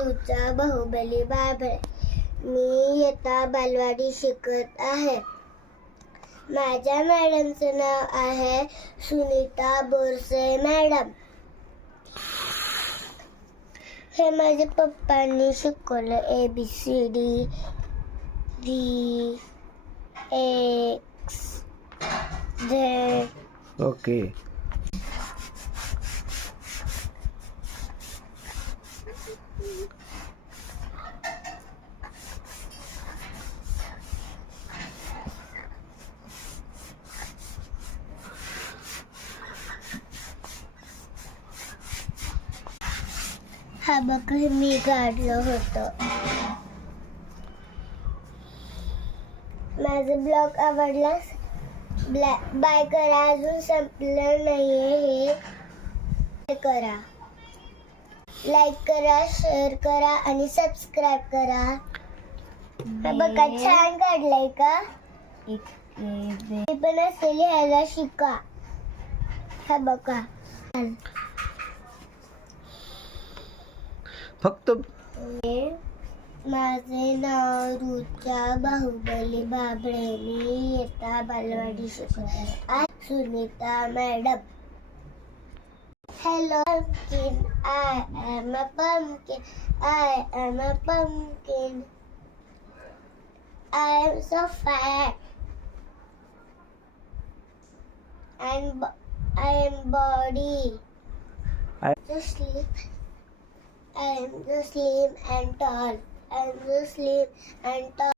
नारूचा बाहुबली बाबळे. मी इयत्ता बालवाडी शिकत आहे. माझ्या मॅडमचं नाव आहे सुनीता बोरसे मॅडम. हे माझ्या पप्पांनी शिकवलं ABCD D, X, Z. Okay. हा बघ मी काढलं होतं. माझा ब्लॉग आवडलास बाय करा. अजून संपलं नाहीये हे करा. लाईक करा, शेअर करा आणि सबस्क्राईब करा. हा बघा छान काढलंय का? हे पण असेल लिहायला शिका. हा बघा फक्त माझे नाव रुचा बाहुबली बाबळे. मी इयत्ता बालवाडी शिकत आहे. Sunita madam. Hello pumpkin, I am a pumpkin, I am a pumpkin. I am so fat and I am body. I- So sleep. I am so slim and tall. I am so slim and tall.